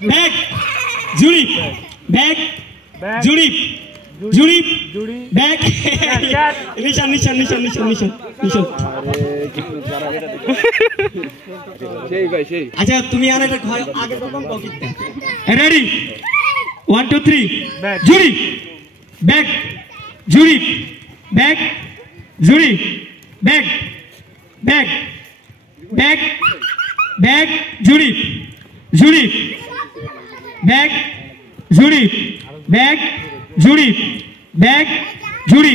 bag জুড়ি bag জুড়ি জুড়ি ব্যাগ নিশান নিশান নিশান নিশান নিশান নিশান আচ্ছা তুমি আর এটা আগে প্রথম পকেটটা রেডি 1 2 3 জুড়ি ব্যাগ জুড়ি ব্যাগ জুড়ি ব্যাগ ব্যাগ ব্যাগ ব্যাগ জুড়ি জুড়ি ব্যাগ জুড়ি ব্যাগ জুড়ি ব্যাগ জুড়ি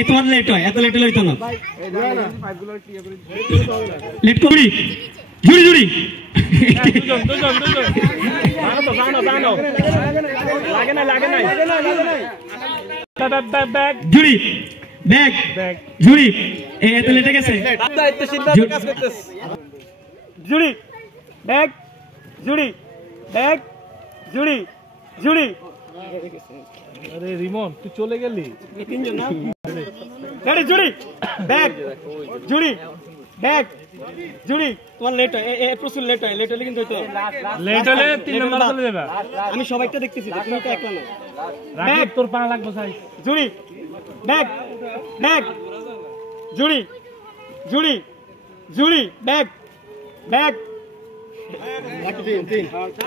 এত লেট হয় এত লেট হলে হইতো না লেট করি জুড়ি জুড়ি জুড়ি ব্যাগ জুড়ি এত লেটে গেছে জুড়ি ব্যাগ জুড়ি ব্যাগ জুড়ি জুড়ি আরে রিমন তুই চলে গেলি তিনজন না রেডি জুড়ি ব্যাগ জুড়ি ব্যাগ জুড়ি তোমার লেট হয় প্রচুর লেট হয় লেট হলে কিন্তু লেট হলে 3 নম্বর চলে যাবে আমি সবাইটা দেখতেছি তুমি তো একলা না রাকিব তোর পা লাগবে ভাই জুড়ি ব্যাগ ব্যাগ জুড়ি জুড়ি জুড়ি ব্যাগ ব্যাগ 1 2 3